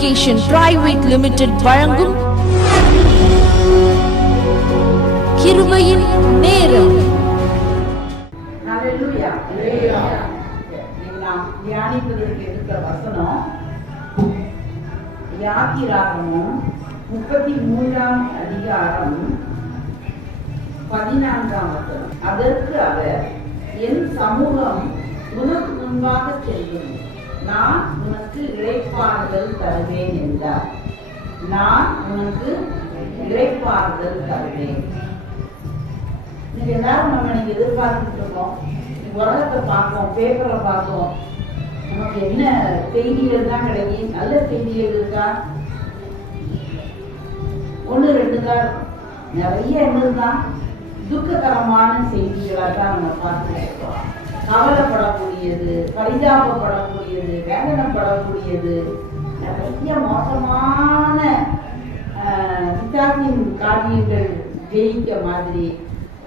Education private limited வழங்கும் கிருபையின் நேரம். நாம் தியானிப்பதற்கு எடுத்த வசனம் யாத்திராகமம் 33ஆம் அதிகாரம் 14ஆம் வசனம். அதற்கு அவர், என் சமூகம் உனக்கு முன்பாக செல்லும், நான் உனக்கு இளைப்பாறுதல் தருவேன் என்றார். நான் உனக்கு இளைப்பாறுதல் தருவேன். நீங்க எல்லாரும் நம்ம நீங்க எதிர்பார்த்துட்டு இருக்கோம். உலகத்தை பார்ப்போம், பேப்பரை பார்ப்போம், நமக்கு என்ன செய்திகள் தான் கிடைக்கும். நல்ல செய்திகள் இருக்கா? ஒன்று ரெண்டு தான். நிறைய என்னதுதான் துக்ககரமான செய்திகளாக தான் நம்ம பார்த்துட்டு இருக்கோம். கவலைப்படக்கூடியது, பரிதாபப்படக்கூடியது, வேதனைப்படக்கூடியது, நிறைய மோசமான பிசாசின் காரியங்கள் ஜெயிக்க மாதிரி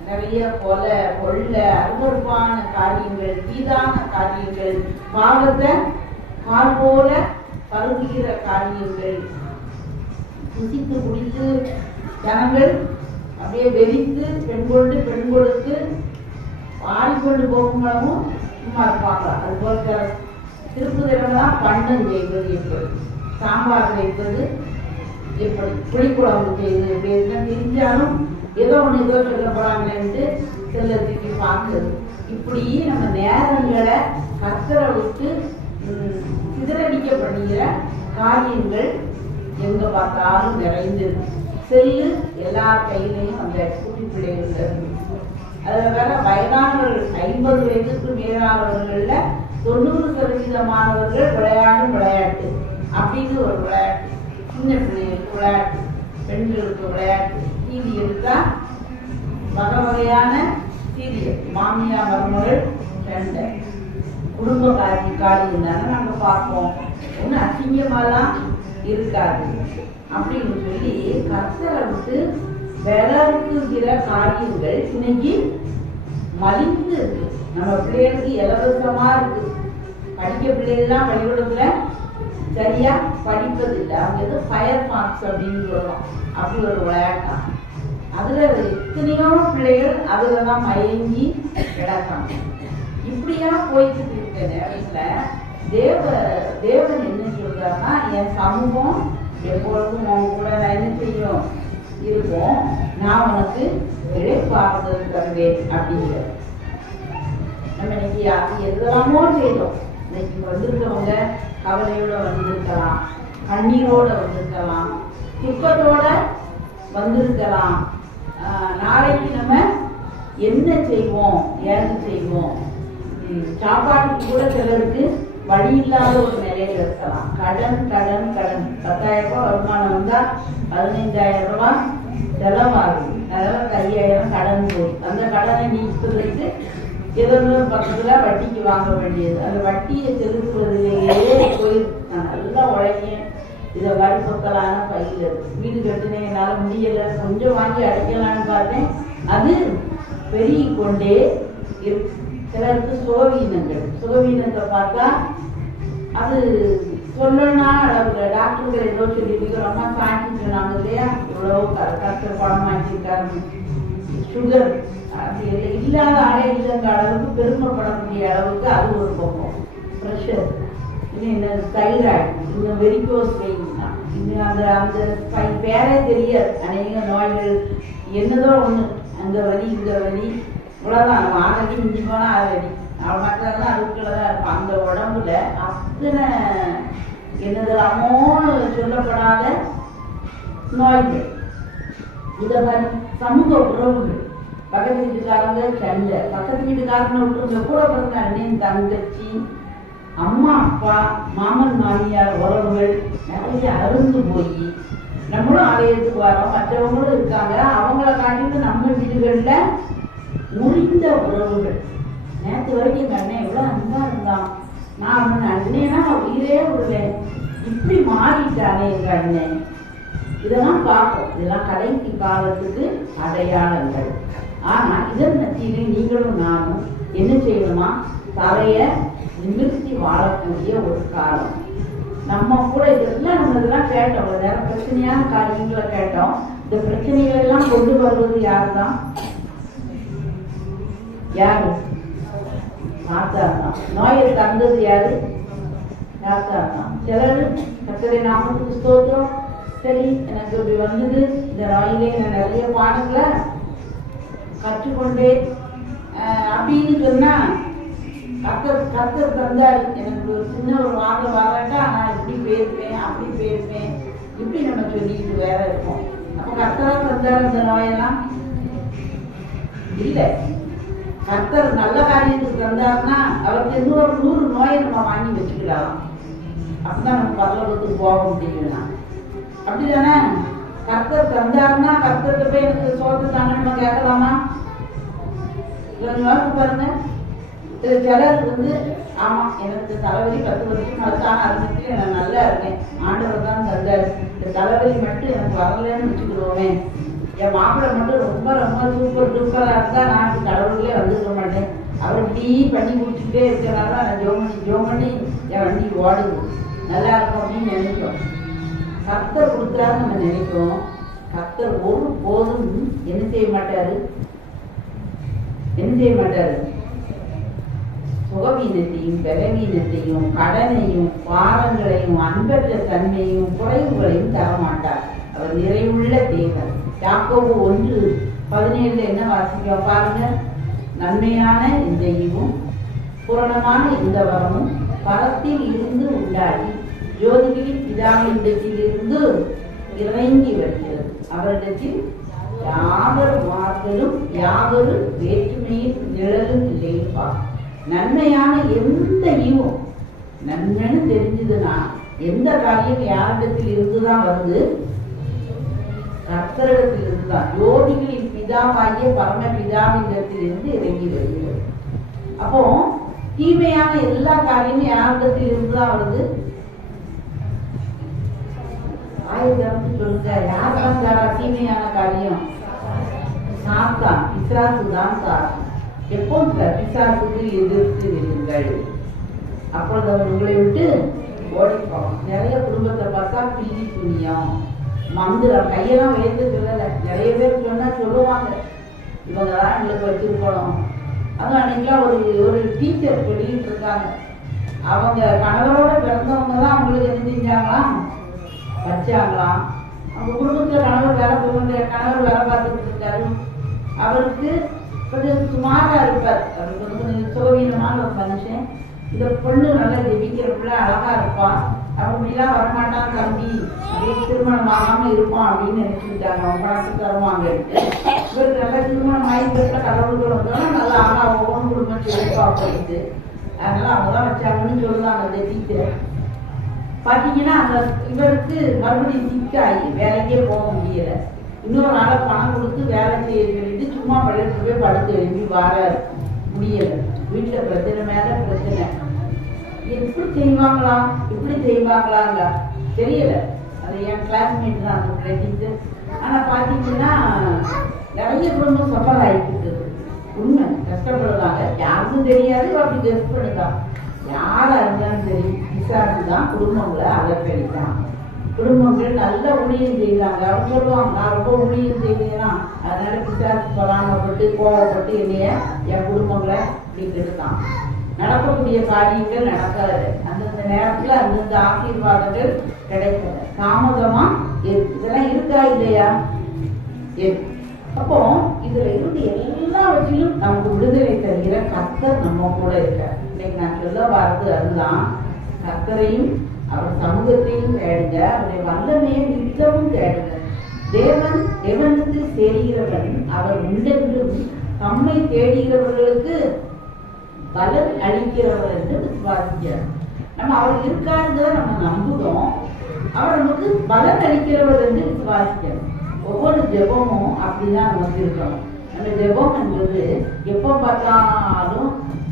நிறைய கொலை, கொள்ள, அருவருப்பான காரியங்கள், தீதான காரியங்கள், பாவத்தை கால் போல பருகுகிற காரியங்கள், குசித்து குடித்து ஜனங்கள் அப்படியே வெறித்து பெண் கொடுத்து ஆடிக்கொண்டு போகும்போதும் சும்மா இருப்பாங்க. அது போல திருப்புதெல்லாம் பண்டம் செய்வது எப்படி, சாம்பார் வைப்பது எப்படி, புளிக்குழம்பு செய்வது எப்படி இருந்தால் தெரிஞ்சாலும் ஏதோ ஒன்று ஏதோ சொல்லப்படாங்களேன்ட்டு செல்ல தூக்கி பார்க்குறது. இப்படி நம்ம நேரங்களை கத்தரை விட்டு சிதறடிக்கப்படுகிற காரியங்கள் எங்க பார்த்தாலும் நிறைந்திருக்கு. செல்லு எல்லா கையிலையும் அந்த குட்டி பிள்ளைகள். அதில் வேற வயதானவர்கள் 50 வயதுக்கு மேலானவர்கள்ல 90% விளையாடும் விளையாட்டு அப்படின்னு ஒரு விளையாட்டு. சின்ன பிள்ளைகளுக்கு விளையாட்டு, பெண்களுக்கு விளையாட்டு. டிவி எடுத்தா வகை வகையான சீரியல், மாமியா மருமகள் சண்டை, குடும்ப காரியம் தானே நாங்க பார்ப்போம். ஒன்றும் அசிங்கமாலாம் இருக்காது அப்படின்னு சொல்லி கர்த்தரை விட்டு விளக்குகிற காரியங்கள் இன்னைக்கு மலிந்து இருக்கு. நம்ம பிள்ளைகளுக்கு இலவசமா இருக்கு. படிக்க பிள்ளைகள்லாம் பள்ளிக்கூடத்துல சரியா படிப்பதில்லை. அவங்க எது ஃபயர் மார்க்ஸ் அப்படின்னு சொல்லலாம். அப்படி ஒரு விளையாட்டான். அதுல எத்தனையோ பிள்ளைகள் அதுலதான் மயங்கி கிடக்காங்க. இப்படியா போயிட்டு இருக்க நேரத்துல தேவன் என்ன சொல்றாருன்னா, என் சமூகம் எப்பொழுதும் உன் கூட நான் என்ன செய்யும் இருக்கும், நான் உனக்கு இளைப்பாறுதல் தருவேன் அப்படிங்கிற. நம்ம இன்னைக்கு அது எதெல்லாமோ செய்தோம். இன்னைக்கு வந்திருக்கவங்க கவலையோட வந்திருக்கலாம், கண்ணீரோட வந்திருக்கலாம், துக்கத்தோட வந்திருக்கலாம். நாளைக்கு நம்ம என்ன செய்வோம், ஏது செய்வோம், சாப்பாட்டுக்கு கூட சிலருக்கு வழி இல்லாத ஒரு நிலையில இருக்கலாம். கடன் 10,000 ரூபாய் வருமானம் வந்தா 15,000 ரூபாய் செலவாகுது. அதனால 5,000 கடன் போகுது. அந்த கடனை நீக்குவதற்கு ஏதோ பக்கத்துல வட்டிக்கு வாங்க வேண்டியது. அந்த வட்டியை செலுத்துவதிலேயே போயிருக்கு. நான் நல்லா உழைக்கேன், இதை வரிப்பொத்தலான பையில வீடு கட்டினேன், என்னால் முடியலை, கொஞ்சம் வாங்கி அடைக்கலான்னு பார்த்தேன், அது பெருகி கொண்டே இருக்கு. சிலருக்கு சோவீனத்தை பார்த்தா அது சொல்லணும்னா அளவுல டாக்டர்கள் ஏதோ சொல்லிட்டு ரொம்ப சாட்சி சொன்னாங்க இல்லையா, இவ்வளவு கஷ்ட பணமாக்கிருக்காரு. சுகர் அது இல்லாத ஆடை இல்லைங்கிற அளவுக்கு பெருமைப்படக்கூடிய அளவுக்கு அது ஒரு பக்கம். ப்ரெஷர், இன்னும் தைராய்டு, இன்னும் வெரிகோஸ் வெயின் தான், இன்னும் அந்த பேரே தெரியாது. அநேக நோய்கள் என்னதோ ஒன்று, அந்த வலி இந்த வலி இவ்வளோதான். நம்ம ஆறடி மிஞ்சி போனால் 6 அடி, அவள் மாட்டாதான் அதுக்குள்ள தான் இருக்கும். அந்த உடம்புல அத்தனை என்னதெல்லாமோ சொல்லப்படாத நோய்கள். இதை மாதிரி சமூக உறவுகள், பக்கத்து வீட்டுக்காரங்க சண்டை, பக்கத்து வீட்டுக்காரங்க விட்டுருங்க, கூட பிறந்த அண்ணன் தங்கச்சி, அம்மா அப்பா, மாமன் மாமியார் உறவுகள் நிறைய அருந்து போய் நம்மளும் ஆலயத்துக்கு வரோம், மற்றவங்களும் இருக்காங்க, அவங்கள காட்டிட்டு நம்ம வீடுகளில் முறிந்த உறவுகள். நேற்று வரைக்கும் எங்கள் அண்ணன் எவ்வளோ அன்பா இருந்தான், நான் அவன் அண்ணேனா உயிரே விடுவேன், இப்படி மாறிட்டானே எங்கள் அண்ணன். இதெல்லாம் பார்ப்போம். இதெல்லாம் கடைசி காலத்துக்கு அடையாளங்கள். ஆனா இதன் மத்தியிலே நீங்களும் நானும் என்ன செய்யணுமா, தலைய நிமிர்த்தி வாழக்கூடிய ஒரு காலம். நம்ம கூட இதெல்லாம் நம்ம இதெல்லாம் கேட்டோம், வேற பிரச்சனையான காரியங்களை கேட்டோம். இந்த பிரச்சனைகள் எல்லாம் கொண்டு வருவது யார் தான்? யாரு? சாத்தான் தான். நோயை தந்தது யாரு? சாத்தான் தான். சிலர் கர்த்தருடைய நாமத்துக்கு ஸ்தோத்திரம், சரி எனக்கு இப்படி வந்தது, இந்த நோயிலே நான் நிறைய பாடங்களை கற்றுக்கொண்டேன் அப்படின்னு சொன்னா கர்த்தர் தந்தாரு, எனக்கு ஒரு சின்ன ஒரு வாரம் வரட்டா நான் இப்படி பேசுவேன் அப்படி பேசுவேன் இப்படி நம்ம சொல்லிட்டு வேற இருக்கோம். அப்ப கர்த்தரா தந்தாரு இந்த நோயெல்லாம்? இல்லை. கர்த்தர் நல்ல காரியத்துக்கு தந்தாருன்னா அவருக்கு இன்னொரு 100 நோயை நம்ம வாங்கி வச்சுக்கலாம். அப்படிதான் நம்ம பரலோகத்துக்கு போக முடியும்னா. அப்படிதானே? கர்த்தர் தந்தாருன்னா கர்த்தர்கிட்ட போய் எனக்கு சோத்து தாங்க நம்ம கேட்கலாமா? கொஞ்சம் யோசிச்சு பாருங்க. சிலர் ஆமா எனக்கு தலைவலி 10 வருஷம் அதுக்கான அறிஞத்தில் நான் நல்லா இருக்கேன், ஆண்டவர் தான் தந்தாரு, இந்த தலைவலி மட்டும் எனக்கு வரலன்னு வச்சுக்கிடுவோமே, என் மாப்பிள்ளை மட்டும் ரொம்ப ரொம்ப சூப்பர் டூப்பரா இருந்தா நான் கடவுளே வந்துக்க மாட்டேன், அவர் இப்படி பண்ணி குடிச்சுக்கிட்டே இருக்கிறனால நான் ஜோம் பண்ணி என் வண்டி ஓடுது, நல்லா இருக்கும் அப்படின்னு நினைக்கிறோம். கர்த்தர் கொடுக்குறாரு நம்ம நினைக்கிறோம். கர்த்தர் ஒரு போதும் என்ன செய்ய மாட்டாரு? சுகவீனத்தையும் பலவீனத்தையும் கடனையும் பாரங்களையும் அன்பற்ற தன்மையும் குறைவுகளையும் தர மாட்டார். அவர் நிறைவுள்ள தேவன். யாக்கோபு 1:17 என்ன வாசிக்க பாருங்க. நன்மையான இந்த ஈவும் பூரணமான இந்த வரமும் பரத்தில் இருந்து உண்டாகி ஜோதிகளின் பிதாவினிடத்தில் இருந்து இறங்கி வருகிறது. அவரிடத்தில் யாவர் வாசலும் யாவரு வேற்றுமையின் நிழலும் இல்லைப்பா. நன்மையான எந்த ஈவும் நன்மைன்னு தெரிஞ்சதுன்னா எந்த காரியம் யாரிடத்தில் இருந்துதான் வருது? கர்த்தரிடத்தில் இருந்துதான். ஜோதிகளின் பிதாவாகிய பரம பிதாவினிடத்தில் இருந்து இறங்கி வருகிறது. அப்போ தீமையான எல்லா காரியமும் யாரிடத்தில் இருந்துதான் வருது? சொல்லுங்க, யார்தான் சாரா தீமையான காரியம்? சாத்தான், பிசாசு தான் சார். எப்போ பிசாசுக்கு எதிர்த்து விடுங்கள், அப்பொழுது அவர் உங்களை விட்டு ஓடிப்போம். நிறைய குடும்பத்தை பார்த்தா பில்லி புண்ணியம் மந்திரம் கையெல்லாம் உயர்த்து சொல்லலை. நிறைய பேர் சொன்னா சொல்லுவாங்க, இவங்கதான் எங்களுக்கு வச்சிருக்கணும். அதுவும் அன்னைக்கெல்லாம் ஒரு டீச்சர் சொல்லிட்டு இருக்காங்க, அவங்க கணவரோட பிறந்தவங்க தான் அவங்களுக்கு என்ன செஞ்சாங்களாம்? வச்சாங்களாம். அவங்க குடும்பத்துல கணவர் வேலை பார்த்துட்டு இருக்காரு. அவருக்கு கொஞ்சம் சுமாரா இருப்பார், அவருக்கு கொஞ்சம் சுகவீனமான ஒரு மனுஷன். இந்த பொண்ணு நல்லா ஜெபிக்கிற பிள்ளை, அழகா இருப்பான், அவங்க இப்படிலாம் வரமாட்டான் தம்பி, அப்படியே திருமணம் ஆகாம இருப்பான் அப்படின்னு நினைச்சுக்கிட்டாங்க. அவங்க பணத்துக்கு தருவாங்க. இவருக்கு நல்லா திருமணம் ஆகிட்டு கடவுள்கள் வந்தாலும் நல்லா ஆகா ஒவ்வொன்று குடும்பம் செழிப்பா போயிட்டு, அதனால அவங்கதான் வச்சாங்கன்னு சொல்லுவாங்க அந்த டீச்சர். பாத்தீங்கன்னா அந்த இவருக்கு மறுபடியும் சிக்காகி வேலைக்கே போக முடியல. இன்னொரு நாளை பணம் கொடுத்து வேலை செய்ய சொல்லிட்டு சும்மா பள்ளிட்டு போய் படுத்து எழுப்பி வர முடியல. வீட்டுல பிரச்சனை மேல பிரச்சனை. எப்படி செய்வாங்களாங்க தெரியல. அது என் கிளாஸ்மேட் தான் அந்த டீச்சர். ஆனா பாத்தீங்கன்னா நிறைய குடும்பம் சஃபர் ஆகிட்டு உண்மை கஷ்டப்படுறாங்க. யாருக்கும் தெரியாது, அப்படி கெஸ்ட் பண்ணிதான். யாரா இருந்தாலும் சரி, பிசாசு தான் குடும்பங்களை அலக்கடித்தான். குடும்பங்கள் நல்ல ஊழியம் செய்யறாங்க. அவங்க சொல்லுவாங்க, நான் ரொம்ப ஊழியம் செய்வேனா, அதனால பிசாசு பராமப்பட்டு கோவப்பட்டு என்னைய என் குடும்பங்களை இப்படி கெடுத்தான். நடக்கக்கூடிய காரியங்கள் நடக்காது. அந்தந்த நேரத்துல அந்தந்த ஆசீர்வாதங்கள் கிடைக்கல, தாமதமா இதெல்லாம் இருக்கா இல்லையா? அப்போ இதுல இருந்து எல்லாவற்றிலும் நமக்கு விடுதலை தருகிற கர்த்தர் நம்ம கூட இருக்க. இன்னைக்கு நான் சொல்ல வர்றது அதுதான். கர்த்தரையும் அவர் சமூகத்தையும் தேடுங்க, அவருடைய வல்லமையும் நித்தமும் தேடுங்க. தேவனுக்கு சேர்கிறவன் அவர் உண்டென்றும் தம்மை தேடுகிறவர்களுக்கு பலன் அளிக்கிறவர் என்று விசுவாசிக்கிறார். நம்ம அவர் இருக்காருங்கிறத நம்ம நம்புகிறோம், அவர் நமக்கு பலன் அளிக்கிறவர் என்று விசுவாசிக்கிறோம். ஒவ்வொரு ஜெபமும் அப்படிதான் நமக்கு இருக்கணும். அந்த ஜெபம் என்பது எப்போ பார்த்தாலும்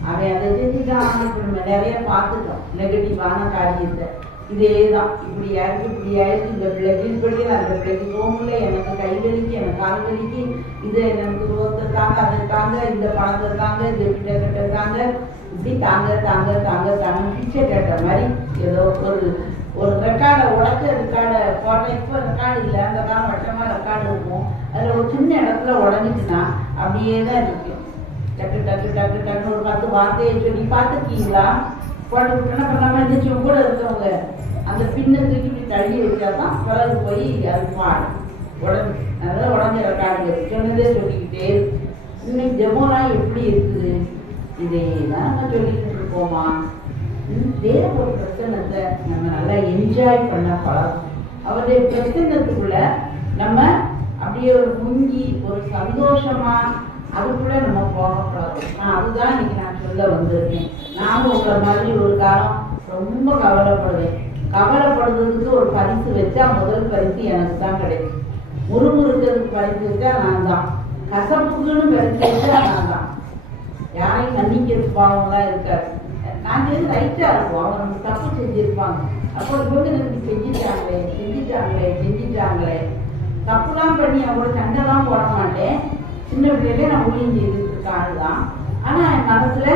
அவன் அதை செஞ்சுதான். இப்ப நம்ம நிறைய பார்த்துட்டோம் நெகட்டிவான காரியத்தை. இதேதான், இப்படி ஆயிடுச்சு, இந்த பிள்ளைக்கு இப்படி, அந்த பிள்ளைக்கு தோணுல, எனக்கு கை வலிக்கு, எனக்கு கால் வலிக்கு, இது எனக்கு ரோத்தாங்க, அதற்காங்க, இந்த பணத்தை தாங்க, இந்த கிட்ட கிட்டக்காங்க, இப்படி தாங்க பிச்சை கேட்ட மாதிரி ஏதோ ஒரு ரெக்கார்டை உடச்சு ரெக்கார்டை போட்டேன். இப்போ ரெக்கார்டு இல்லை, அந்த காலம் வட்டமாக ரெக்கார்டு இருக்கும். அதில் ஒரு சின்ன இடத்துல உடஞ்சிச்சுன்னா அப்படியே தான் இருக்கு. டக்கு டக்கு டக்கு டக்குன்னு ஒரு 10 வார்த்தையை சொல்லி பார்த்துருக்கீங்களா? போட்டு விட்டோன்னா பண்ணாமல் இருந்துச்சு. கூட இருக்கவங்க அந்த பின்னை தூக்கி இப்படி தள்ளி வச்சா தான் பிறகு போய் அது பாடும் உடம்பு. அதனால உடஞ்ச ரெக்கார்டு சொன்னதே சொல்லிக்கிட்டே இன்னைக்கு ஜெபம்லாம் எப்படி இருக்குது? இதே தான் நம்ம சொல்லிக்கிட்டு இருக்கோமா? தேவ பிரசன்னத்தை நம்ம நல்லா என்ஜாய் பண்ண பழகும். அவருடைய பிரசன்னத்துக்குள்ள நம்ம அப்படியே ஒரு முங்கி ஒரு சந்தோஷமா அதுக்குள்ள நம்ம போகப்படாது. அதுதான் இன்னைக்கு நான் சொல்ல வந்திருக்கேன். நானும் உங்களை மாதிரி ஒரு காலம் ரொம்ப கவலைப்படுவேன். கவலைப்படுறதுக்கு ஒரு பரிசு வச்சா முதல் பரிசு எனக்கு தான் கிடைக்கும். முறுமுறுக்கிறதுக்கு பரிசு வச்சா நான் தான். கசப்புக்குன்னு பரிசு வச்சா நான் தான். யாரையும் மன்னிக்கிறது பாவம்லாம் இருக்காது. நான் செய்து ரைட்டா இருக்கும். அவங்க நமக்கு தப்பு செஞ்சிருப்பாங்க. அப்போ இவங்க எனக்கு செஞ்சிட்டாங்களே செஞ்சிட்டாங்களே செஞ்சிட்டாங்களே தப்புலாம் பண்ணி அவங்களோட சண்டைலாம் போட மாட்டேன். சின்ன பிள்ளையிலே நான் ஊழியம் செய்துட்டு இருக்காங்க தான். ஆனா என் மனசுல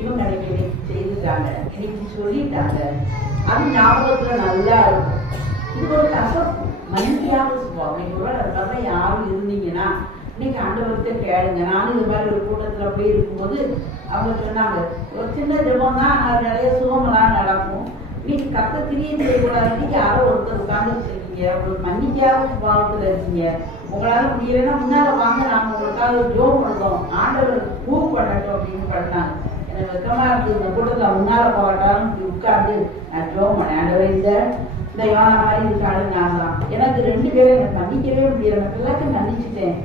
இவங்க எனக்கு செய்துட்டாங்க, எனக்கு சொல்லிட்டாங்க, அது ஞாபகத்துல நல்லா இருக்கும். இது ஒரு கசப்பு மன்னிக்காம சொல்லுவாங்க. இன்னைக்கு அதுக்காக யாரும் இருந்தீங்கன்னா இன்னைக்கு ஆண்டவர்கிட்ட கேளுங்க. நானும் இது மாதிரி ஒரு கூட்டத்துல போய் இருக்கும்போது அவங்க சொன்னாங்க, ஒரு சின்ன ஜெபம் தான், அது நிறைய சுகமெல்லாம் நடக்கும். இன்னைக்கு கத்த திரிய செய்யக்கூடாது. இன்னைக்கு யாரோ ஒருத்தர் உட்கார்ந்துருக்கீங்க, ஒரு மன்னிக்காத சுபாவத்துல இருக்கீங்க. உங்களால முடியலைன்னா முன்னால வாங்க, நாங்க உங்களுக்காக ஜோம் பண்ணுறோம், ஆண்டவர் மூவ் பண்ணட்டும் அப்படின்னு பண்ணாங்க. எனக்கு வெக்கமா இருக்கு. இந்த கூட்டத்துல முன்னால போகட்டாலும் இப்படி உட்கார்ந்து நான் ஜோம் பண்ணேன். ஆண்டவர் இந்த யோனா மாதிரி இருக்காரு நான் தான். எனக்கு 2 பேரும் எனக்கு மன்னிக்கவே முடியல. எனக்கு எல்லாத்தையும் மன்னிச்சுட்டேன்.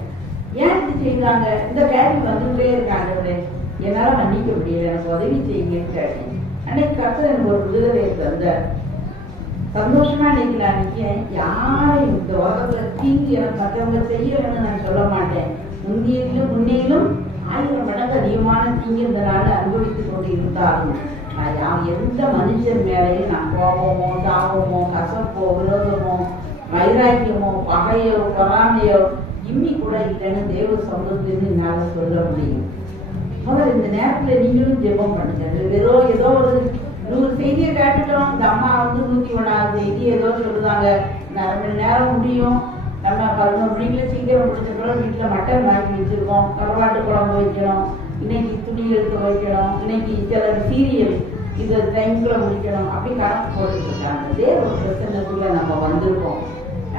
ஏன் இப்படி செய்யறாங்க? இந்த கேள்வி வந்துட்டே இருக்காங்க. என்னால மன்னிக்க முடியல, எனக்கு உதவி செய்யுங்கன்னு கேட்டேன். அன்னைக்கு கர்த்தர் எனக்கு ஒரு விடுதலை தந்தார். சந்தோஷமா இன்னைக்கு நான் நிற்கிறேன். யாரையும் இந்த உலகத்துல தீங்கு எனக்கு மற்றவங்க செய்யலன்னு நான் சொல்ல மாட்டேன். முன்னையிலும் 1000 மடங்கு அதிகமான தீங்கு இந்த நாள் அனுபவித்துக் கொண்டு இருந்தாலும் நான் எந்த மனுஷன் மேலேயும் நான் கோபமோ தாபமோ கசப்போ விரோதமோ வைராக்கியமோ பகையோ பொறாமையோ இம்மி கூட இல்லைன்னு தேவ சமூகத்திலிருந்து என்னால சொல்ல முடியும். முதல்ல இந்த நேரத்துல நீங்களும் ஜெபம் பண்ணுங்க. வெறும் ஏதோ ஒரு 100 செய்தியை கேட்டுட்டோம். இந்த அம்மா 101வது செய்தி ஏதோ சொல்லுதாங்க, 1/2 மணி நேரம் முடியும். நம்ம 11 மணிக்குள்ள சீக்கிரம் முடிச்சிருக்கோம். வீட்டுல மட்டன் வாங்கி வச்சிருக்கோம், கருவாட்டு குழம்பு வைக்கணும், இன்னைக்கு துணி எடுத்து வைக்கணும், இன்னைக்கு சில சீரியல் இந்த டைம்குள்ள முடிக்கணும், அப்படி கணக்கு போட்டுட்டு இருக்காங்க. தேவ பிரசன்னத்துக்குள்ள நம்ம வந்திருக்கோம்.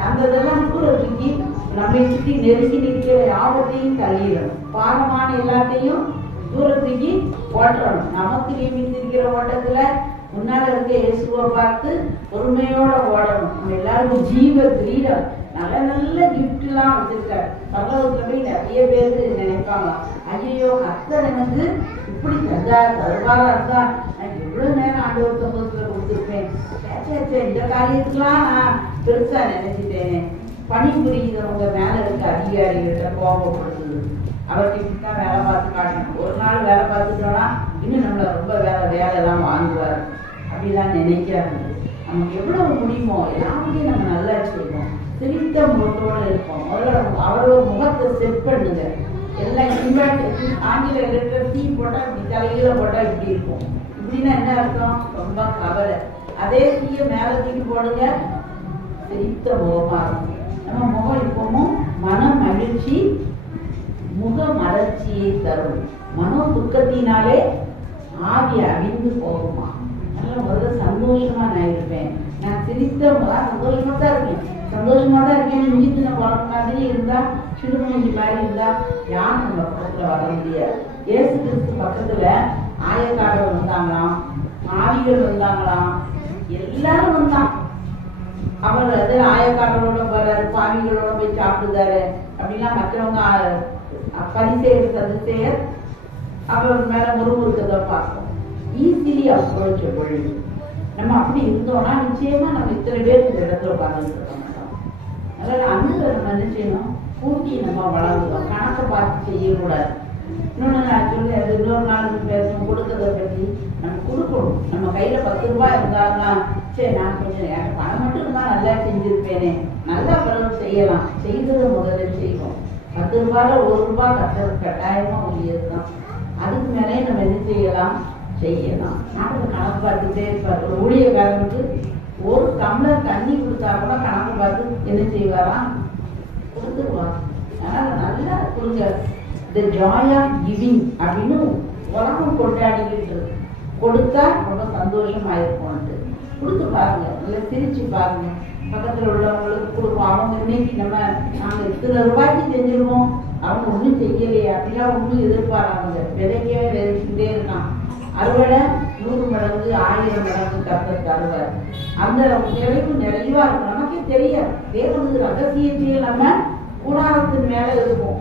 அந்த இதெல்லாம் கூட தூக்கி நம்மை சுற்றி நெருங்கி நிற்கிற ஆபத்தையும் தள்ளிடணும். பாரமான எல்லாத்தையும் தூரத்துக்கு ஓட்டணும். நமக்கு நியமித்திருக்கிற ஓட்டத்துல முன்னால இருக்க இயேசுவை பார்த்து பொறுமையோட ஓடணும். நம்ம எல்லாருக்கும் ஜீவ கிரீடம் நல்ல நல்ல கிஃப்ட் எல்லாம் வச்சிருக்காரு. பரலோகத்துல போய் நிறைய பேர் நினைப்பாங்க, ஐயோ கர்த்தர் எனக்கு இப்படி தருவாரா இருந்தா நான் எவ்வளவு நேரம் ஆண்டவர் சமூகத்துல கொடுத்துருப்பேன். இந்த காரியத்துக்கெல்லாம் நான் பெருசா நினைச்சிட்டேனே. பணிபுரிகிறவங்க மேல இருக்க அதிகாரிகிட்ட கோபப்படுத்துது. அவர்கிட்ட தான் வேலை பார்த்து காட்டணும். ஒரு நாள் வேலை பார்த்துட்டோம்னா இன்னும் நம்மள ரொம்ப வேலைலாம் வாங்குவார் அப்படிலாம் நினைக்கிறாங்க. நமக்கு எவ்வளவு முடியுமோ எல்லாத்தையும் நம்ம நல்லா செய்வோம். சிரித்த முகத்தோடு இருப்போம். முதல்ல அவரோட முகத்தை செட் பண்ணுங்க. எல்லாம் ஆங்கில லெட்டர் டீ போட்டா இப்படி தலையில போட்டா இப்படி இருக்கும். இப்படின்னா என்ன அர்த்தம்? ரொம்ப கவலை. அதே டீயை மேல தூக்கி போடுங்க, சிரித்த முகமா இருக்கும். நம்ம முகம் இப்பவும் மன மகிழ்ச்சி முக மலர்ச்சியை தரும். மனோ துக்கத்தினாலே ஆவி அழிந்து போகுமா? நல்ல முதல்ல சந்தோஷமா நான் இருப்பேன். நான் சிரித்த சந்தோஷமா தான் இருக்கேன். சந்தோஷமா தான் இருக்கேன். இஞ்சித்தின குழம்பு மாதிரி இருந்தா, சிடுமூஞ்சி மாதிரி இருந்தா யாரும் நம்ம பக்கத்துல வர முடியாது. இயேசு கிறிஸ்து பக்கத்துல ஆயக்காரர் வந்தாங்களாம், ஆவிகள் வந்தாங்களாம், எல்லாரும் வந்தான். அவர் அது ஆயக்காரரோட போறாரு, பாவிகளோட போய் சாப்பிடுதாரு அப்படின்னா மற்றவங்க பரிசேயர் சதுசேயர் அவர் மேல முறுமுறுக்கதை பார்ப்போம். Easily approachable. நம்ம அப்படி இருந்தோம்னா நிச்சயமா நம்ம இத்தனை பேர் இந்த இடத்துல உட்கார்ந்து இருக்க மாட்டோம். அதனால அந்த நம்ம என்ன செய்யணும்? கூட்டி நம்ம வளர்ந்தோம். கணக்கை பார்த்து செய்யக்கூடாது. இன்னொன்னு நான் சொல்லி அது இன்னொரு நாள் பேசணும். கொடுக்கறத பற்றி நம்ம கொடுக்கணும். நம்ம கையில 10 ரூபாய் இருந்தாங்கன்னா சரி நான் கொஞ்சம் பணம் மட்டும் இருந்தா நல்லா செஞ்சிருப்பேனே, நல்லா பிறகு செய்யலாம். செய்ததை முதல்ல செய்வோம். 10 ரூபாயில 1 ரூபாய் கட்டுறது கட்டாயமா உரியதுதான். அதுக்கு மேலே நம்ம என்ன செய்யலாம்? செய்யலாம். நாங்கள் கணக்கு பார்த்துட்டே இருப்பார். ஒரு ஊழியக்காரனுக்கு ஒரு டம்ளர் தண்ணி கொடுத்தா கூட கணக்கு பார்த்து என்ன செய்வாராம், கொடுத்துருவார். அதனால நல்லா கொடுங்க. தி ஜாய் ஆஃப் கிவிங் அப்படின்னு உலகம் கொண்டாடிக்கிட்டு இருக்கு. கொடுத்தா ரொம்ப சந்தோஷமா இருக்கும்ட்டு கொடுத்து பாருங்க, நல்லா சிரிச்சு பாருங்க. பக்கத்துல உள்ளவங்களுக்கு கொடுப்போம். அவங்க இன்னைக்கு நாங்க இத்தனை ரூபாய்க்கு செஞ்சிருவோம், அவங்க ஒன்றும் செய்யலையே அப்படிலாம் ஒன்றும் எதிர்பாராங்க. விதைக்கவே விதைச்சுட்டே இருக்கான். அறுவடை 100 மடங்கு 1000 மடங்கு கர்த்தர் தருவார். அந்த நிறைவு நிறைவா இருக்கும். நமக்கே தெரியாது தேவனுக்கு ரகசியத்தையே நம்ம கூடாரத்தின் மேல இருக்கும்.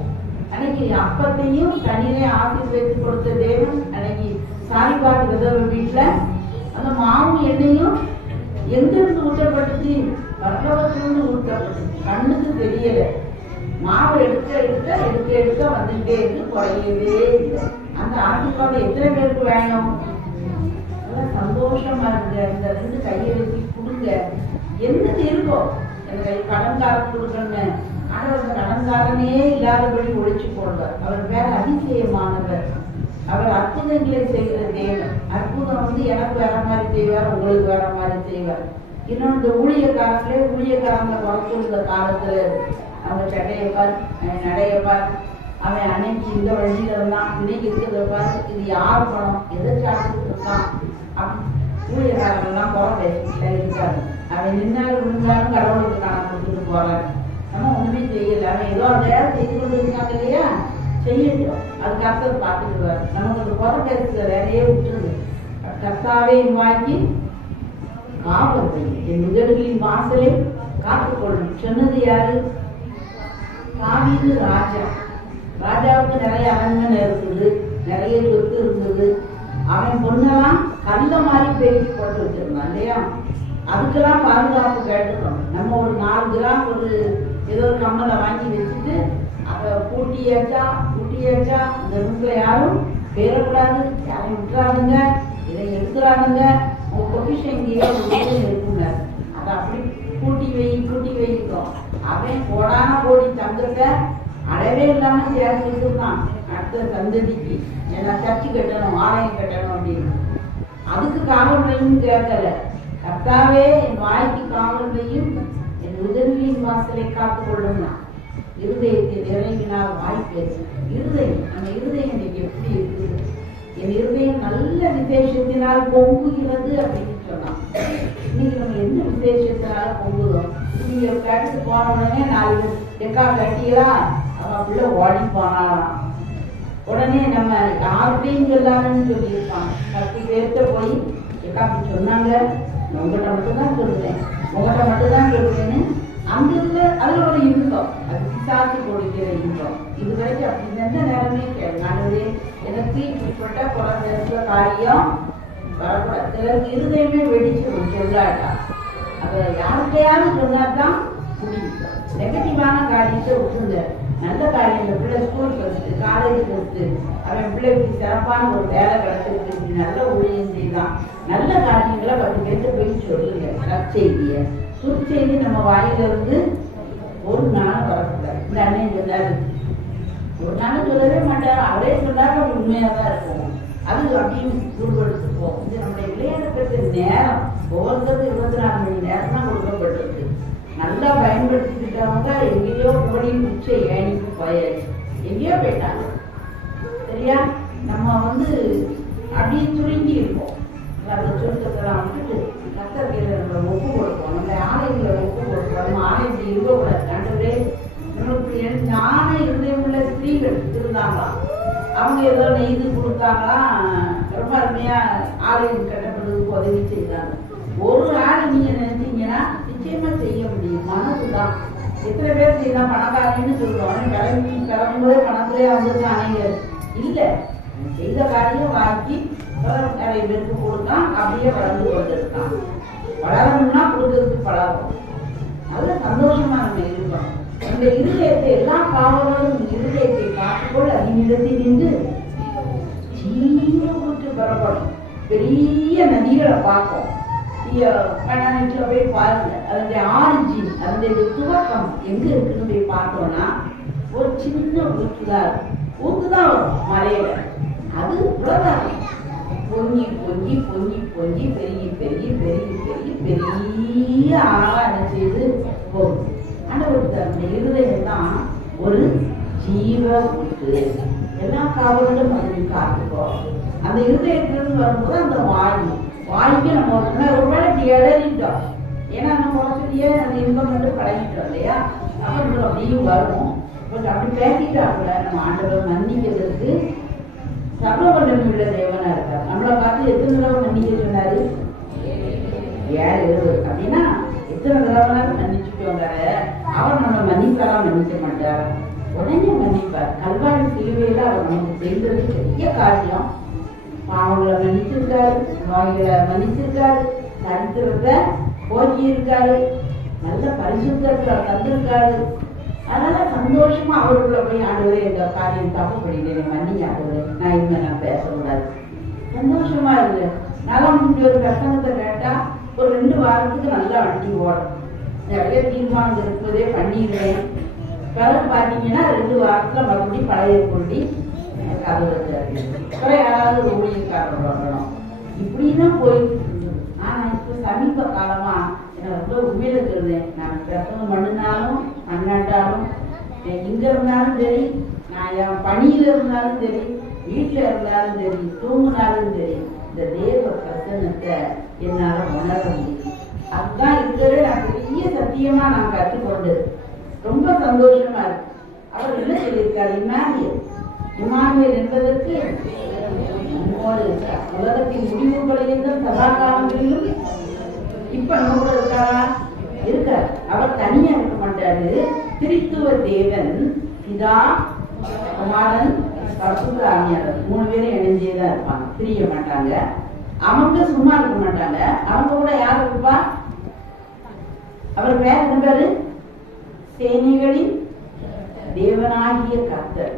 அன்னைக்கு அப்பத்தையும் தண்ணீரை ஆசீர்வதித்து கொடுத்த தேவன் அன்னைக்கு சாரிபாத் விதவை வீட்டுல அந்த மாவு எண்ணெயும் எங்கிருந்து ஊற்றப்பட்டுச்சு, பரலோகத்திலிருந்து ஊற்றப்பட்டுச்சு. கண்ணுக்கு தெரியல. மாவு எடுக்க எடுக்க எடுக்க எடுக்க வந்துட்டே இருக்கு, குறையவே இல்லை. அந்த ஆசீர்வாதம் எத்தனை பேருக்கு வேணும்? சந்தோஷமா இருங்க. இந்த 2 கையை வச்சு கொடுங்க. என்னது இருக்கோ, எனக்கு கடன்காரன் கொடுக்கணும், ஆனால் அந்த கடன்காரனே இல்லாதபடி ஒழிச்சு போடுவார். அவர் வேற அதிசயமானவர். அவர் அற்புதங்களை செய்கிற தேவன். அற்புதம் எனக்கு வேற மாதிரி செய்வார், உங்களுக்கு வேற மாதிரி செய்வார். இன்னொன்று இந்த ஊழியக்காரங்களை குறைச்சிருந்த காலத்துல அவங்க சட்டையப்பார், நடையப்பார், அவன் அன்னைக்கு இந்த வழியில இருந்தான், இன்னைக்கு இருக்கிறதப்பார், இது யார் பணம், எதை சாப்பிட்டு இருக்கான், ஊழியக்காரங்கள்லாம் குறை பேசிக்கல இருக்காரு. அவன் நின்னாலும் விழுந்தாலும் கடவுளுக்கு கணக்கு கொடுத்துட்டு போறாரு. நம்ம ஒண்ணுமே செய்யல. அவன் ஏதோ அந்த நேரம் செய்து கொண்டு இருக்காங்க இல்லையா, செய்யட்டும். அது கர்த்தர் பார்த்துக்குவார். நமக்கு அந்த குறை பேசுகிற வேலையே விட்டுருது. கர்த்தாவே வாங்கி காவல் என் உதடுகளின் வாசலை காத்துக்கொள்ளும் சொன்னது யாரு? தாவீது ராஜா. ராஜாவுக்கு நிறைய அரண்மனை இருந்தது, நிறைய சொத்து இருந்தது. அவன் பொண்ணெல்லாம் கல்ல மாதிரி பேசி போட்டு வச்சிருந்தான் இல்லையா. அதுக்கெல்லாம் பாதுகாப்பு கேட்டுக்கணும். நம்ம ஒரு 4 கிராம் ஒரு ஏதோ ஒரு கம்மலை வாங்கி வச்சுட்டு அதை பூட்டியாச்சா இந்த ரூம்ல யாரும் பேரக்கூடாது, யாரையும் விட்டுறாதுங்க, இதை எடுத்துறாதுங்க, உங்க பொக்கிஷன் எங்கேயோ இருக்குங்க, அதை அப்படி கூட்டி வைக்கும். அவன் கோடான கோடி தங்கத்தை அளவே இல்லாம சேர்த்துட்டு இருந்தான் அடுத்த சந்ததிக்கு. ஏன்னா சர்ச்சு கட்டணும், ஆலயம் கட்டணும் அப்படின்னு. அதுக்கு காவல்களையும் கேட்கல. கர்த்தாவே என் வாய்க்கு காவல்களையும் என் உதவியின் வாசலை காத்து கொள்ளுங்க. இருதயத்தை நிறைவினால் வாய் பேசு. இருதயம், நம்ம இருதயம் இன்னைக்கு எப்படி இருக்குது? என் இருதயம் நல்ல விசேஷத்தினால் பொங்குகிறது அப்படின்னு சொன்னான். இன்னைக்கு நம்ம என்ன விசேஷத்தினால பொங்குதோம்? நீங்க கட்டுக்கு போன உடனே 4 எக்கா கட்டியா அவன் பிள்ளை ஓடி போனாலாம். உடனே நம்ம யார்கிட்டையும் சொல்லாருன்னு சொல்லியிருப்பாங்க. 10 பேர்கிட்ட போய் எக்கா அப்படி சொன்னாங்க, உங்கள்கிட்ட மட்டும்தான் சொல்லுவேன், உங்கள்கிட்ட மட்டும்தான் சொல்லுவேன்னு அங்க இருந்து அதுல ஒரு இன்பம், அது பிசாசு கொடுக்கிற இன்பம். இது வரைக்கும் அப்படி எந்த நேரமே கேள்வி எனக்கு இப்பட்ட குழந்தை காரியம் வரக்கூடாது. சிலருக்கு இருதயமே வெடிச்சிடும் சொல்லாட்டா. அதை யார்கிட்டையாவது சொன்னாதான் முடியும். நெகட்டிவான காரியத்தை விட்டுருங்க. நல்ல காரியம், இந்த பிள்ளை ஸ்கூல் ஃபர்ஸ்ட், காலேஜ் ஃபர்ஸ்ட், அவன் பிள்ளைக்கு சிறப்பான ஒரு வேலை கிடைச்சிருக்கு, நல்ல ஊழியம் செய்தான், நல்ல காரியங்களை 10 பேர்கிட்ட போய் சொல்லுங்க. நற்செய்திய சுற்செய்தி நம்ம வாயில இருந்து ஒரு நாள் வரக்கூடாது. இந்த அண்ணன் சொன்னாரு, ஒரு நாள் சொல்லவே மாட்டார், அவரே சொன்னாரு, உண்மையா தான் இருக்கும். அது அப்படியும் குருபடுத்து போகும். இது நம்முடைய விளையாடுறது நேரம் ஒவ்வொருத்தருக்கும் 24 மணி நேரம் தான் கொடுக்கப்பட்டிருக்கு. நல்லா பயன்படுத்திக்கிட்டவங்க எங்கேயோ ஓடி உச்சை ஏணிக்கு போயாச்சு, எங்கேயோ போயிட்டாங்க. சரியா? நம்ம அப்படியே சுருங்கி இருப்போம். அந்த சுருக்கத்தெல்லாம் வந்துட்டு கத்தர்கையில நம்ம ஒப்பு கொடுப்போம். நம்ம ஆலயங்களை ஒப்பு கொடுப்போம். நம்ம ஆலயத்தில் இருக்கக்கூடாது. ஆண்டவரே, நம்மளுக்கு ஞான இருதயமுள்ள ஸ்திரீகள் இருந்தாங்களாம். அவங்க ஏதோ நெய்து கொடுத்தாங்களா, ரொம்ப அருமையா ஆலயம் கட்டப்படுறதுக்கு உதவி செய்தாங்க. ஒரு ஆள் நீங்க நினைச்சீங்கன்னா நிச்சயமா செய்ய முடியும். மனசுதான். எத்தனை பேர் செய்யலாம் பணக்காரன்னு சொல்றோம், கிளம்பும்போதே பணத்திலே வந்துருக்காங்க. இல்ல, செய்த காரியம் வாங்கி நிறைய பேருக்கு கொடுத்தான், அப்படியே வளர்ந்து கொண்டிருக்கான். வளரணும்னா கொடுக்கறதுக்கு பழகும். நல்ல சந்தோஷமா நம்ம இருக்கோம். அந்த இருதயத்தை எல்லா பாவங்களும் இருதயத்தை காத்துக்கொள் அதிநிலத்தில் நின்று சீரூட்டு பெறப்படும். பெரிய நதிகளை பார்ப்போம். கண்ணாடில போய் பாருங்க, அதனுடைய ஆரிஜின், அதனுடைய துவக்கம் எங்க இருக்குன்னு போய் பார்த்தோம்னா ஒரு சின்ன ஊற்றுதான் வரும் மலையில. அது இவ்வளவுதான். பொங்கி பொங்கி பொங்கி பொங்கி பெருகி பெருகி பெருகி பெருகி பெரிய ஆளா என்ன செய்து போகும். ஆண்டவருக்கு அந்த இருதயம் தான் ஒரு ஜீவ ஊற்று. எல்லா காவலும் அது காத்துக்கோ. அந்த இருதயத்திலிருந்து வரும்போது அந்த வாய்க்கு நம்ம ஒருவேளை இடறிட்டோம். ஏன்னா நம்ம உலகத்திலேயே அந்த இன்பம் வந்து பழகிட்டோம் இல்லையா? அப்போ அப்படியும் வரும். கொஞ்சம் அப்படி பேசிட்டாப்புல நம்ம ஆண்டவர் மன்னிக்கிறதுக்கு சர்வ வல்லமையுள்ள தேவனா இருக்காரு. நம்மளை பார்த்து எத்தனை தடவை மன்னிக்க சொன்னாரு? 7 அப்படின்னா எத்தனை தடவைனாலும் மன்னிச்சுட்டோங்க. அவர் நம்ம மன்னிப்பாரா? மன்னிக்க மாட்டார், உடனே மன்னிப்பார். கல்வாரி சிலுவையில அவர் நமக்கு செய்தது பெரிய காரியம். பாவங்களை மன்னிச்சிருக்காரு, நோய்களை மன்னிச்சிருக்காரு, சரித்திரத்தை போக்கி இருக்காரு, நல்ல பரிசுத்தத்தை தந்திருக்காரு. அதனால சந்தோஷமா அவருக்குள்ள போய் ஆண்டவரே இந்த காரியம் தப்பு பண்ணிட்டேன், மன்னிங்க ஆண்டவரே, நான் இனிமே நான் பேசக்கூடாது, சந்தோஷமா இருக்கு. நல்லா முடிஞ்ச ஒரு பிரசங்கத்தை கேட்டா ஒரு 2 வாரத்துக்கு நல்லா வண்டி ஓடும். நிறைய தீர்மானம் இருப்பதே பண்ணிடுவேன். பிறகு பார்த்தீங்கன்னா 2 வாரத்துல மறுபடியும் பழைய கொண்டி கதவு அப்புறம் யாராவது ஒரு ஊழியக்காரர் வரணும். இப்படிதான் போயிட்டு இருந்தது. ஆனா இப்ப சமீப காலமா எனக்கு ரொம்ப உண்மையில சொல்றேன். நான் பிரசங்கம் பண்ணினாலும் பண்ணாட்டாலும், எங்க இருந்தாலும் சரி, நான் என் பணியில இருந்தாலும் சரி, வீட்டுல இருந்தாலும் சரி, தூங்கினாலும் சரி, இந்த தேவ பிரசன்னத்தை என்னால உணர முடியும். அதுதான் இருக்கிறதே நான் பெரிய சத்தியமா நான் கற்றுக்கொண்டது. ரொம்ப சந்தோஷமா இருக்கு. அவர் என்ன சொல்லியிருக்காரு? இம்மானுவேல் என்பதற்கு உலகத்தின் முடிவுகளிலும் சதா காலங்களிலும் இப்ப நம்ம கூட இருக்காரா? இருக்கார். அவர் தனியா இருக்க மாட்டாரு. திரித்துவ தேவன், பிதா, குமாரன், பரிசுத்த ஆவியானவர் 3 பேரும் இணைஞ்சேதான் இருப்பாங்க, பிரிய மாட்டாங்க. அவங்க சும்மா இருக்க மாட்டாங்க. அவங்க கூட யார் இருப்பா? அவர் பேர் என்ன பேரு? சேனைகளின் தேவனாகிய கர்த்தர்.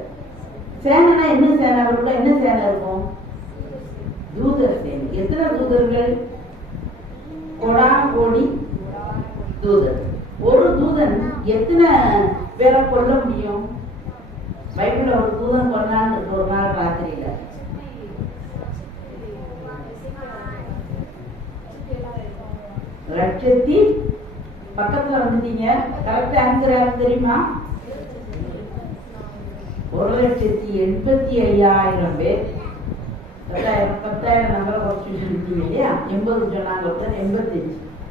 சேனைனா என்ன சேனை? அவருக்குள்ள என்ன சேனை இருக்கும்? தூதர் சேனை. எத்தனை தூதர்கள்? கோடான கோடி தூதர். ஒரு தூதன் எத்தனை பேரை கொல்ல முடியும்? பைபிள்ல ஒரு தூதன் கொல்லான்னு ஒரு நாள் ராத்திரியில 1,00,000 பக்கத்துல வந்துட்டீங்க. கரெக்ட் ஆன்சர் யாருக்கு தெரியுமா? 1,85,000 பேர். 10,000 நம்பரை குறைச்சு சொல்லிட்டீங்க இல்லையா? 80 சொன்னாங்க, 85.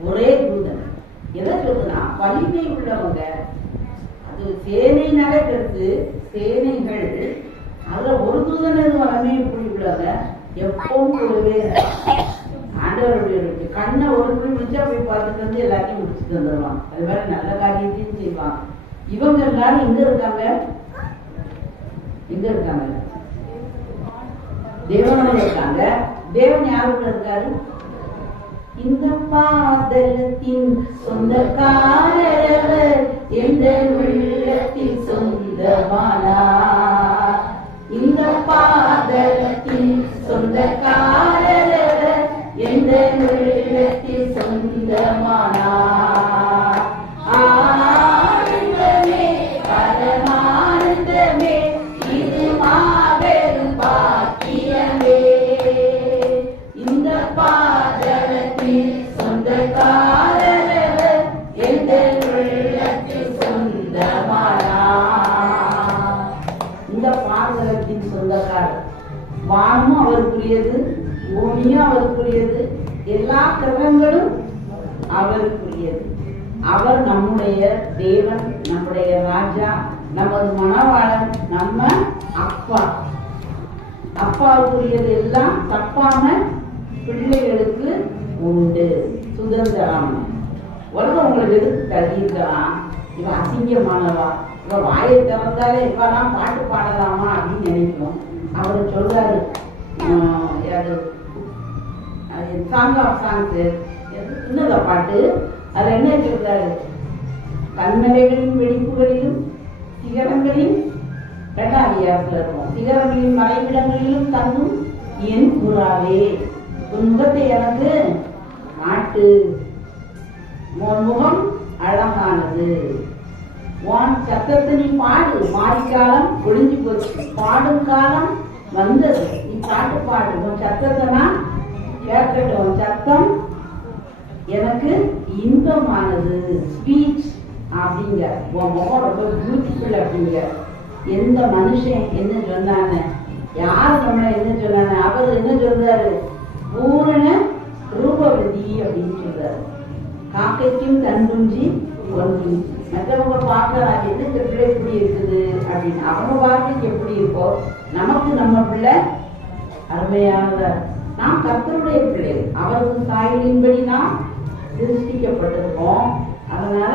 ஒரே தூதன். எதை சொல்லுனா வலிமை உள்ளவங்க. அது சேனைனாலே பெருசு, சேனைகள். அதுல ஒரு தூதன் வலிமை இப்படி உள்ளவங்க எப்பவும் கூடவே ஆண்டவருடைய கண்ணை ஒரு புள்ளி முடிச்சா போய் பார்த்துட்டு வந்து எல்லாத்தையும் முடிச்சுட்டு வந்துடுவாங்க. அது மாதிரி நல்ல காரியத்தையும் செய்வாங்க. இவங்க எல்லாரும் எங்க இருக்காங்க? எங்க இருக்காங்க? தேவனோட இருக்காங்க. தேவன் யாருக்குள்ள இருக்காரு? இந்த பாதலத்தின் சொந்தக்காரர் எந்த உள்ளத்தில் சொந்தமானார். இந்த பாதலத்தின் சொந்தக்காரர் எந்த உள்ளத்தில் சொந்தமானார். ஆனந்தமே பரமானந்தமே, இது மாபெரும் பாக்கியமே. இந்த பாதலத்தில் சொந்தக்காரர் எந்த உள்ளத்தில் சொந்தமானார். இந்த பாதலத்தின் சொந்தக்காரர். வானமும் அவருக்குரியது, பூமியும் அவருக்குரியது, எல்லா கிரகங்களும் அவருக்குரியது. அவர் நம்முடைய தேவன், நம்முடைய ராஜா, நமது மணவாளன், நம்ம அப்பா. அப்பாவுக்குரியது எல்லாம் தப்பாம பிள்ளைகளுக்கு உண்டு, சுதந்திரம். உலகம் உங்களுக்கு எதுக்கு தள்ளியிருக்கலாம்? இவ அசிங்கமானவா, இவ வாயை திறந்தாலே இப்பெல்லாம் பாட்டு பாடலாமா அப்படின்னு நினைக்கும். அவர் சொல்றாரு, சாங் ஆஃப் சாங்ஸ் இன்னொரு பாட்டு. அதுல என்ன சொல்றாரு? கண்மலைகளின் வெடிப்புகளிலும் சிகரங்களின் 2 இருக்கும். சிகரங்களின் மலைவிடங்களிலும் தங்கும் என் புறாவே, உன் முகத்தை எனக்கு நாட்டு, உன் முகம் அழகானது, உன் சத்தத்தை நீ பாடு. மாரிக்காலம் ஒளிஞ்சு போச்சு, பாடும் காலம் வந்தது. பாட்டு பாடு, உன் சத்தத்தை நான் கேட்கட்டும், உன் சத்தம் எனக்கு இன்பமானது. ஸ்பீச் அப்படிங்க, உன் முகம் ரொம்ப பியூட்டிஃபுல் அப்படிங்க. எந்த மனுஷன் என்ன சொன்னாங்க, யார் நம்ம என்ன சொன்னாங்க, அவர் என்ன சொல்றாரு, பூரண ரூபவதி அப்படின்னு சொல்றாரு. காக்கைக்கும் தன்குஞ்சி ஒன்று. மற்றவங்க பார்க்கறாங்க என்ன இந்த பிள்ளை எப்படி இருக்குது அப்படின்னு, அவங்க பார்க்க எப்படி இருக்கோ நமக்கு நம்ம பிள்ளை அருமையானதா. நாம் கர்த்தருடைய பிள்ளை, அவருக்கு சாயலின்படி நாம் சிருஷ்டிக்கப்பட்டிருக்கோம். அதனால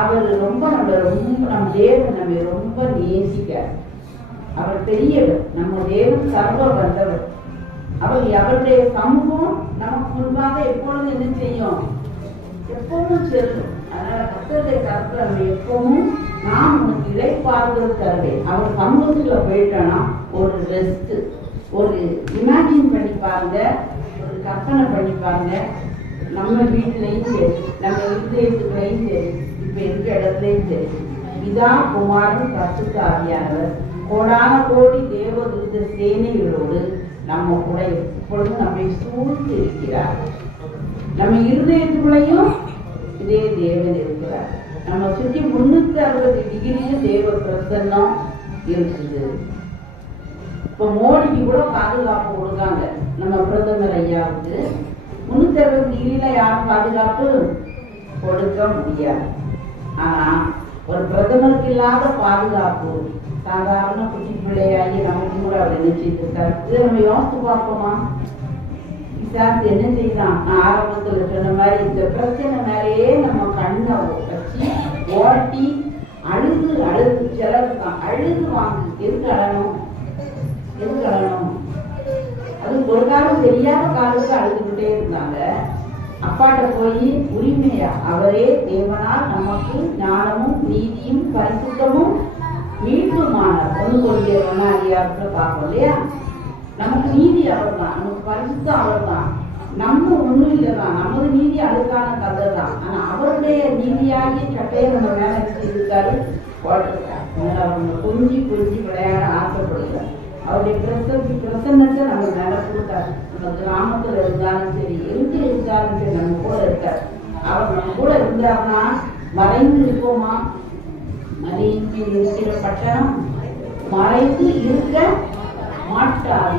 அவர் ரொம்ப நம்ம தேவன் நம்ம ரொம்ப நேசிக்க, அவர் பெரியவர், நம்ம தேவன் சர்வ வல்லவர். அவருடைய சமூகம் நமக்கு முன்பாக எப்பொழுதும் என்ன செய்யும், எப்பவும் செல்லும். அதனால கர்த்தருடைய கருத்துல நம்ம எப்பவும் நாம் உனக்கு இளைப்பாறுதல் தருவேன். அவர் சமூகத்துல போயிட்டோம்னா ஒரு ரெஸ்ட், ஒரு இமேஜின் பண்ணி பாருங்க, ஒரு கற்பனை பண்ணி பாருங்க. நம்ம வீட்டிலையும் சரி, நம்ம இருதயத்துலையும் சரி, இப்ப இருக்கிற இடத்துலையும் சரி, பிதா குமாரன் பரிசுத்த ஆவியானவர் கோடான கோடி தேவதூத சேனைகளோடு நம்ம கூட இப்பொழுது நம்மை சூழ்ந்து இருக்கிறார். நம்ம இருதயத்துக்குள்ளையும் இதே தேவன் இருக்கிறார். நம்ம சுற்றி 360 டிகிரியும் தேவ பிரசன்னம் இருக்குது. இப்ப மோடிக்கு கூட பாதுகாப்பு கொடுக்காங்க, நம்ம பிரதமர் ஐயாவுக்கு 360 டிகிரியில யாரும் பாதுகாப்பு கொடுக்க முடியாது. ஆனா ஒரு பிரதமருக்கு இல்லாத பாதுகாப்பு சாதாரண குட்டி பிள்ளையாகி நமக்கு கூட அவர் என்ன செய்திருக்காரு. இதை நம்ம யோசித்து பார்ப்போமா? பிசாசு என்ன செய்யலாம்? நான் ஆரம்பத்துல சொன்ன மாதிரி இந்த பிரச்சனை மேலேயே நம்ம கண்ணை வச்சு ஓட்டி அழுது சிலருக்கான் அழுது வாங்கி எதுக்கு அழணும், எதுக்கு அழணும்? அது ஒரு காலம் தெரியாத காலத்துக்கு அழுதுகிட்டே இருந்தாங்க. அப்பாட்ட போய் உரிமையா அவரே தேவனால் நமக்கு ஞானமும் நீதியும் பரிசுத்தமும் மீட்புமானார். 1 Corinthians 1 பார்ப்போம் இல்லையா? நமக்கு நீதி அவர் தான், நமக்கு பரிசுத்தம் அவர் தான். நம்ம ஒண்ணும் இல்லைதான், நமது நீதி அழுக்கான கதை தான். ஆனா அவருடைய நீதியாகி சட்டையை நம்ம மேல இருக்காரு போட்டிருக்காரு. அவங்க கொஞ்சி விளையாட ஆசைப்படுகிறார். அவருடைய பிரசன்னத்தை நம்ம மேல கொடுத்தாரு. நம்ம கிராமத்துல இருந்தாலும் சரி, எங்க இருந்தாலும் சரி, நம்ம கூட இருக்காரு. அவர் நம்ம கூட இருந்தாருன்னா மறைந்து இருப்போமா? மறைந்து இருக்கிற பட்டணம் மறைந்து இருக்க மாட்டார்.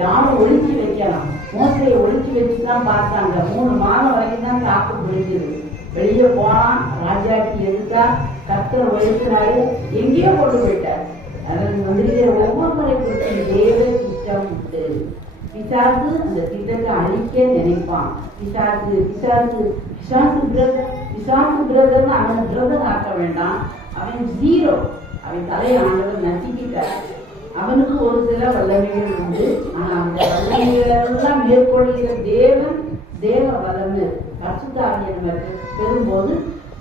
யாரும் ஒழிச்சு வைக்கலாம். மோசையை ஒழிச்சு வச்சுதான் பார்த்தாங்க. 3 மாதம் வரைக்கும் தான் சாப்பிட்டு முடிஞ்சது. வெளியே போனா ராஜாக்கு எதிர்த்தா கர்த்தரை ஒழிக்கிறாரு, எங்கேயோ கொண்டு போயிட்டார். அதற்கு வந்து ஒவ்வொரு முறை குறித்து தேவ திட்டம் உண்டு. பிசாசு அந்த திட்டத்தை அழிக்க நினைப்பான். பிசாசு பிரதர் அவன் பிரதர் ஆக்க வேண்டாம். அவன் 0. அவன் தலையை ஆண்டவர் நசுக்கிட்டார். அவனுக்கு ஒரு சில வல்லமைகள் உண்டு. ஆனா அந்த வல்லமைகளெல்லாம் மேற்கொள்கிற தேவன் தேவ வல்லமை பரிசுத்த ஆவியானவர் பெறும்போது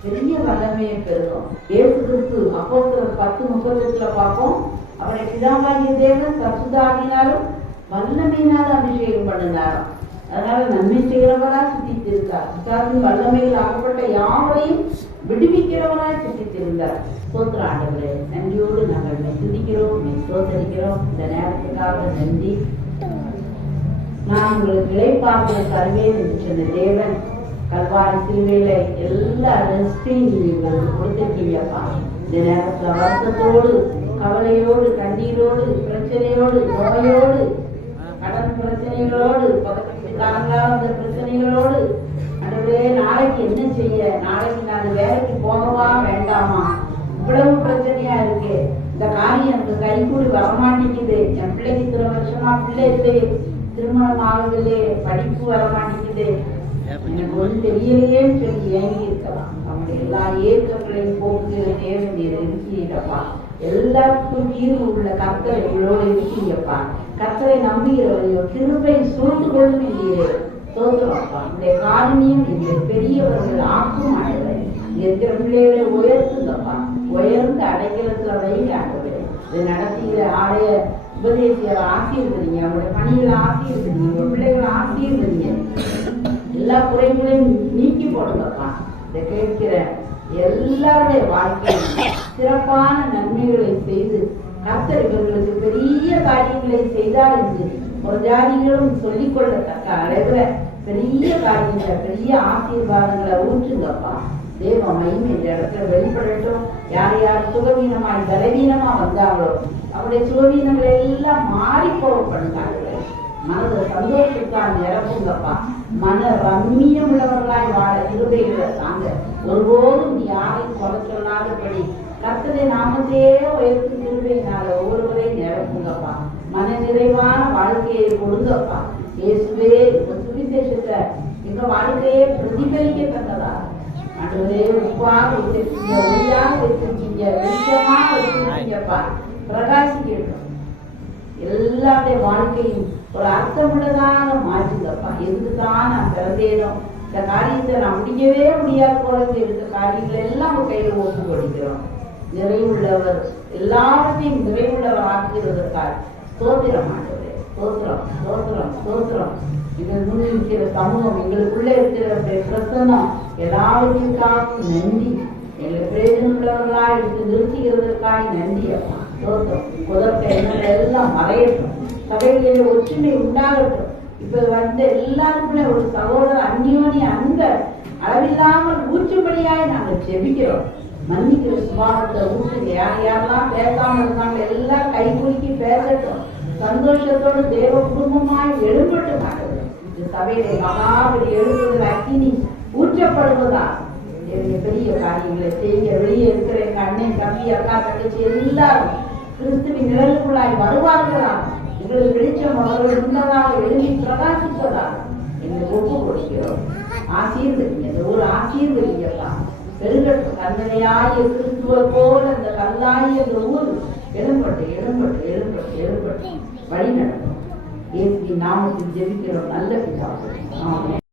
பெரிய வல்லமையை பெறும். இயேசு கிறிஸ்து அப்போஸ்தலர் 10:38 பார்ப்போம். அவரை பிதாவாகிய தேவன் பரிசுத்த ஆவியினாலும் வல்லமையினாலும் அபிஷேகம் பண்ணினாராம். அதனால நன்மை செய்கிறவரா சுத்தித்திருந்தார். பிசாசின் வல்லமையில் ஆகப்பட்ட யாவரையும் விடுவிக்கிறவராய் சுத்தித்திருந்தார். ஸ்தோத்திர ஆண்டவரே, நன்றியோடு நாங்கள் துதிக்கிறோம், ஸ்தோத்தரிக்கிறோம். இந்த நேரத்துக்காக நன்றி. நான் உங்களுக்கு இளைப்பாறுதல் தருவேன் என்று சொன்ன தேவன் கல்வாரி சிலுவையில எல்லா ரெஸ்டையும் உங்களுக்கு கொடுத்திருக்கீங்கப்பா. இந்த நேரத்துல வருத்தத்தோடு, கவலையோடு, கண்ணீரோடு, பிரச்சனையோடு, நோயோடு, கடன் பிரச்சனைகளோடு, பதக்கத்துக்காரங்களால் அந்த பிரச்சனைகளோடு, ஆண்டவரே நாளைக்கு என்ன செய்ய, நாளைக்கு நான் வேலைக்கு போகவா வேண்டாமா, இவ்வளவு பிரச்சனையா இருக்கு, இந்த காரியம் எனக்கு கைகூடி வரமாட்டேங்குது, என் பிள்ளைக்கு இத்தனை வருஷமா பிள்ளை இல்லை, திருமணம் ஆகவில்லை, படிப்பு வரமாட்டேங்குது, எனக்கு ஒன்றும் தெரியலையேன்னு சொல்லி ஏங்கி இருக்கலாம். அவங்க எல்லா ஏக்கங்களையும் போக்குகிற தேவன் இருக்கிறப்பா. எல்லாருக்கும் தீர்வு உள்ள கர்த்தரை இவ்வளோடு இருக்கீங்கப்பா. கர்த்தரை நம்புகிறவரையோ கிருபை சூழ்ந்து கொள்ளும் இல்லையே தோற்றுவாப்பா. இந்த காரணியும் இந்த பெரியவர்கள் ஆக்கும் ஆடுவரை இருக்கிற பிள்ளைகளை உயர்த்துங்கப்பா. உயர்ந்து அடைக்கலத்துல வைங்க ஆடுவரை. இதை நடத்துகிற ஆலய உபதேசியரை ஆசீர்வதிங்க, அவங்களுடைய பணிகளை ஆசீர்வதிங்க, உங்க பிள்ளைகளை ஆசீர்வதிங்க. எல்லா குறைகளையும் நீக்கி போடுங்கப்பா. இதை கேட்கிற எல்லாருடைய வாழ்க்கையும் சிறப்பான நன்மைகளை செய்து கர்த்தர் இவர்களுக்கு பெரிய காரியங்களை செய்தார் என்று ஒரு ஜாதிகளும் சொல்லிக் கொள்ளத்தக்க அளவுல பெரிய காரியங்களை பெரிய ஆசீர்வாதங்களை ஊற்றுங்கப்பா. தேவ மகிமை இந்த இடத்துல வெளிப்படட்டும். யார் யார் சுகவீனமாய் பலவீனமா வந்தாங்களோ அவருடைய சுகவீனங்களை எல்லாம் மாறி போக பண்ணுங்க. மனத சந்தோஷத்தால் நிரப்புங்கப்பா. மன ரம்மியம் உள்ளவர்களாய் வாழ கிருபைகளை தாங்க. ஒருபோதும் யாரையும் குறை சொல்லாதபடி கர்த்தருடைய நாமத்தையே உயர்த்தி கிருபையினால ஒவ்வொருவரையும் நிரப்புங்கப்பா. மன நிறைவான வாழ்க்கையை கொடுங்கப்பா. இயேசுவே சுவிசேஷத்தை எங்க வாழ்க்கையே பிரதிபலிக்கத்தக்கதா ஆண்டவரே உப்பாக வச்சிருக்கீங்க, ஒளியாக வச்சிருக்கீங்க, வெளிச்சமாக வச்சிருக்கீங்கப்பா. பிரகாசிக்கட்டும். எல்லாருடைய வாழ்க்கையும் ஒரு அர்த்தமுள்ளதாக மாற்றுங்கப்பா. எதுக்குதான் நான் பிறந்தேனோ இந்த காரியத்தை நான் முடியவே முடியாத போல இருக்க காரியங்களை எல்லாம் கையில் ஒப்பு கொடுக்கிறோம். நிறைவுள்ளவர் எல்லாவற்றையும் நிறைவுள்ளவர் ஆக்குகிறதற்காக ஸ்தோத்திரம் ஆண்டவரே. ஸ்தோத்திரம் ஸ்தோத்திரம் ஸ்தோத்திரம். எங்கள் முன் இருக்கிற சமூகம், எங்களுக்குள்ளே இருக்கிற பிரசன்னம் எல்லாவற்றிற்காகவும் நன்றி. எங்களை பிரயோஜனம் உள்ளவர்களா எடுத்து நிறுத்துகிறதற்காக நன்றி அப்பா. ஸ்தோத்திரம். புதற்க எண்ணங்கள் எல்லாம் மறையட்டும். சபைகளிலே ஒற்றுமை உண்டாகட்டும். இப்ப வந்த எல்லாருக்குமே ஒரு சகோதர அந்யோன்ய அந்த அளவில்லாமல் ஊற்றும்படியாய் நாங்கள் ஜெபிக்கிறோம். மன்னிக்கிற சுபாவத்தை ஊற்றுங்க. யார் யாரெல்லாம் பேசாம இருந்தாங்க எல்லாம் கை குலுக்கி பேசட்டும். சந்தோஷத்தோடு தேவ குடும்பமாய் எழும்பட்டு மாட்டது. இந்த சபையிலே மகாபலி எழுப்புதல் அக்கினி ஊற்றப்படுவதா பெரிய காரியங்களை செய்ய வெளியே இருக்கிற எங்க அண்ணன் தம்பி அக்கா தங்கச்சி எல்லாரும் கிறிஸ்துவின் நிழலுக்குள்ளாய் வருவார்களா? எங்களுக்கு வெளிச்சம் அவர்கள் முன்னதாக எழுதி பிரகாசிப்பதாக எங்களை ஒப்பு கொடுக்கிறோம். ஆசீர்வதிங்க. இந்த ஊர் ஆசீர்வதிங்கலாம். பெருகட்டும். கண்மலையாய கிறிஸ்துவ போல அந்த கல்லாய அந்த ஊர் எழும்பட்டு எழும்பட்டு எழும்பட்டு எழும்பட்டு வழி நடக்கும். இயேசுவின் நாமத்தில் ஜெபிக்கிறோம் நல்ல பிதாவே. ஆமென்.